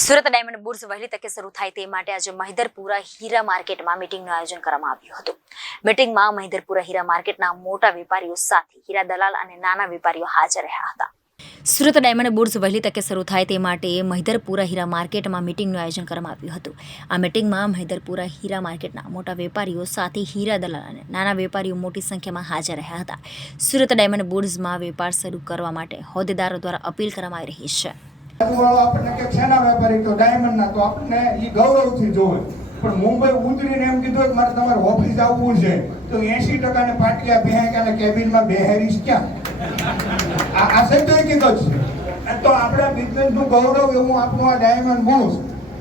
Surat diamond bourse વહેલી તકે શરૂ થાય તે માટે આજે મહિધરપુરા હીરા માર્કેટમાં મીટિંગનું આયોજન કરવામાં આવ્યું હતું. મિટિંગમાં મહિધરપુરા હીરા માર્કેટના મોટા વેપારીઓ સાથે હીરા દલાલ અને નાના વેપારીઓ હાજર રહ્યા હતા. સુરત ડાયમંડ બુર્સ વહેલી તકે શરૂ થાય તે માટે મહિધરપુરા હીરા માર્કેટમાં મિટિંગનું આયોજન કરવામાં આવ્યું હતું. આ મિટિંગમાં મહિધરપુરા હીરા માર્કેટના મોટા વેપારીઓ સાથે હીરા દલાલ અને નાના વેપારીઓ મોટી સંખ્યામાં હાજર રહ્યા હતા. સુરત ડાયમંડ બુર્સમાં વેપાર શરૂ કરવા માટે હોદ્દેદારો દ્વારા અપીલ કરવામાં આવી રહી છે.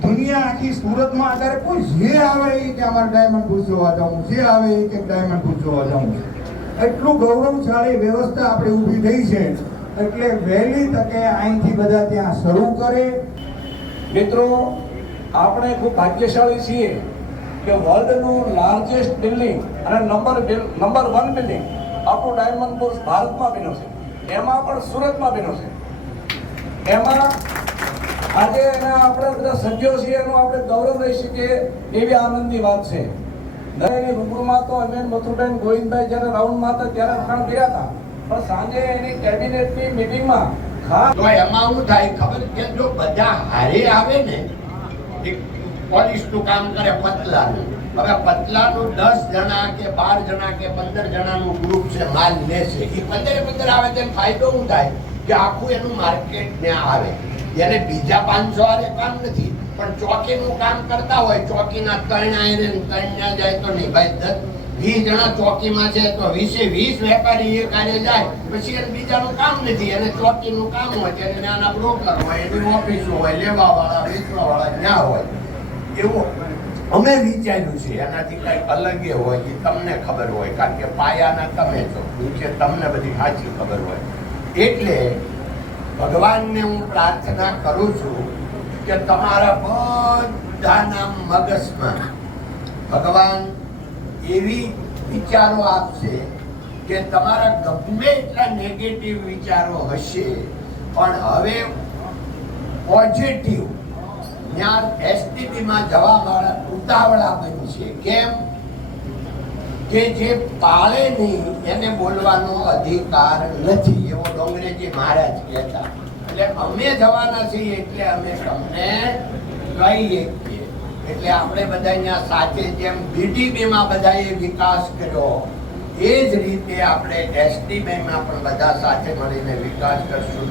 દુનિયા આખી સુરતમાં અત્યારે કોઈ જે આવે એ કે જોવા જે આવે એ કે ડાયમંડ બુશ જોવા એટલું ગૌરવશાળી વ્યવસ્થા આપણે ઊભી થઈ છે. એટલે વહેલી તકે અહીંથી બધા ત્યાં શરૂ કરે. મિત્રો, આપણે ખૂબ ભાગ્યશાળી છીએ કે વર્લ્ડનું લાર્જેસ્ટ બિલ્ડિંગ અને નંબર નંબર વન બિલ્ડિંગ આપણું ડાયમંડ કોર્સ ભારતમાં બન્યો છે. એમાં પણ સુરતમાં બન્યો છે. એમાં આજે એના આપણે બધા સભ્યો છીએ, એનું આપણે ગૌરવ લઈ શકીએ એવી આનંદની વાત છે. દરેકની રૂબરૂમાં તો અમે મથુરબેન ગોવિંદભાઈ જ્યારે રાઉન્ડમાં હતા, ત્યારે રોકાણ ગયા હતા. પણ સાંજે એની કેબિનેટની મીટિંગમાં તો એમાં શું થાય ખબર કે જો બધા હારે આવે ને, એક પોલીસનું કામ કરે પતલાનું. હવે પતલાનું દસ જણા કે બાર જણા કે પંદર જણાનું ગ્રુપ છે, માલ લેશે. એ પંદરે પંદર આવે તેમ ફાયદો શું થાય? કે આખું એનું માર્કેટ ત્યાં આવે. એને બીજા પાંચસો હારે કામ નથી, પણ ચોકીનું કામ કરતા હોય, ચોકીના ત્રણ આયરે ને ત્રણ ના જાય તો નહીં. ભાઈ, દસ વીસ જણા ચોકીમાં છે તો વીસે વીસ વેપારી એ કાર્ય જાય. પછી એને બીજાનું કામ નથી, એને ચોકીનું કામ હોય તેને નાના બ્રોકર હોય, એની ઓફિસો હોય લેવા વાળા વેચવા વાળા ત્યાં હોય. એવું અમે વિચાર્યું છે, એનાથી કઈ અલગ એ હોય કે તમને ખબર હોય, કારણ કે પાયાના તમે છો નીચે તમને બધી સાચી ખબર હોય. એટલે ભગવાનને હું પ્રાર્થના કરું છું કે તમારા બધાના મગજમાં ભગવાન એવી વિચારો આપશે કે તમારા ગમે એટલા નેગેટિવ વિચારો હશે, પણ હવે પોઝિટિવ જ્ઞાન એસટીપીમાં જવા વાળા ઉતાવળા બનશે કેમ? કે જે પાળે નહીં, એને બોલવાનો અધિકાર નથી, એવો ડોંગરેજી મહારાજ કહેતા. એટલે અમે જવાના છીએ એટલે અમે તમને કહીએ છીએ એટલે આપણે બધા અહીંયા સાથે જેમ બીટીબીમાં બધાએ વિકાસ કર્યો, એ જ રીતે આપણે એસટીબીમાં પણ બધા સાથે મળીને વિકાસ કરશું.